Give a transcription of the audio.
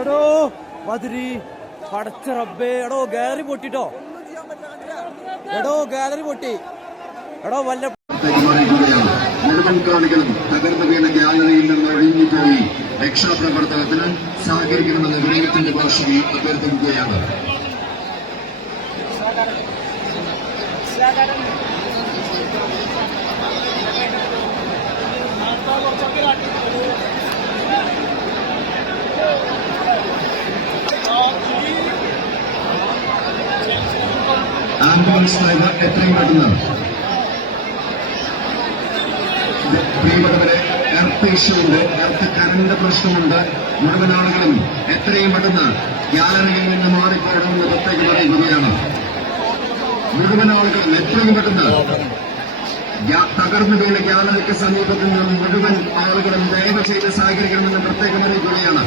എടോ. മധുരി പടച്ച റബ്ബേ. എടോ ഗാലറി പൊട്ടിട്ടോ. എടോ ഗാലറി പൊട്ടി. എടോ വല്ല മുഴുവൻ കാണികളും തകർന്നു വീണ ഗ്യാലറിയിൽ നിന്ന് ഒഴിഞ്ഞുപോയി. രക്ഷാപ്രവർത്തനത്തിന് സഹകരിക്കണമെന്ന് വിനയത്തിന്റെ ഭാഷയിൽ അഭ്യർത്ഥിക്കുകയാണ് Thank you. ആംബുലൻസ് ഡ്രൈവർ എത്രയും പെട്ടെന്ന്. പ്രിയപ്പെട്ടവരെ എർത്ത് ഇഷ്യൂ ഉണ്ട് എർത്ത് കറണ്ട് പ്രശ്നമുണ്ട്. മുഴുവൻ ആളുകളും എത്രയും പെട്ടെന്ന് ഗ്യാലറിയിൽ നിന്ന് മാറിപ്പോകണമെന്ന് പ്രത്യേകം പറയുകയാണ് മുഴുവൻ ആളുകളും എത്രയും പെട്ടെന്ന് തകർന്നു വീണ ഗ്യാലറിക്ക് സമീപത്ത് നിന്ന് മുഴുവൻ ആളുകളും ദയവ് ചെയ്ത് സഹകരിക്കണമെന്ന് പ്രത്യേകം അറിയിക്കുകയാണ്.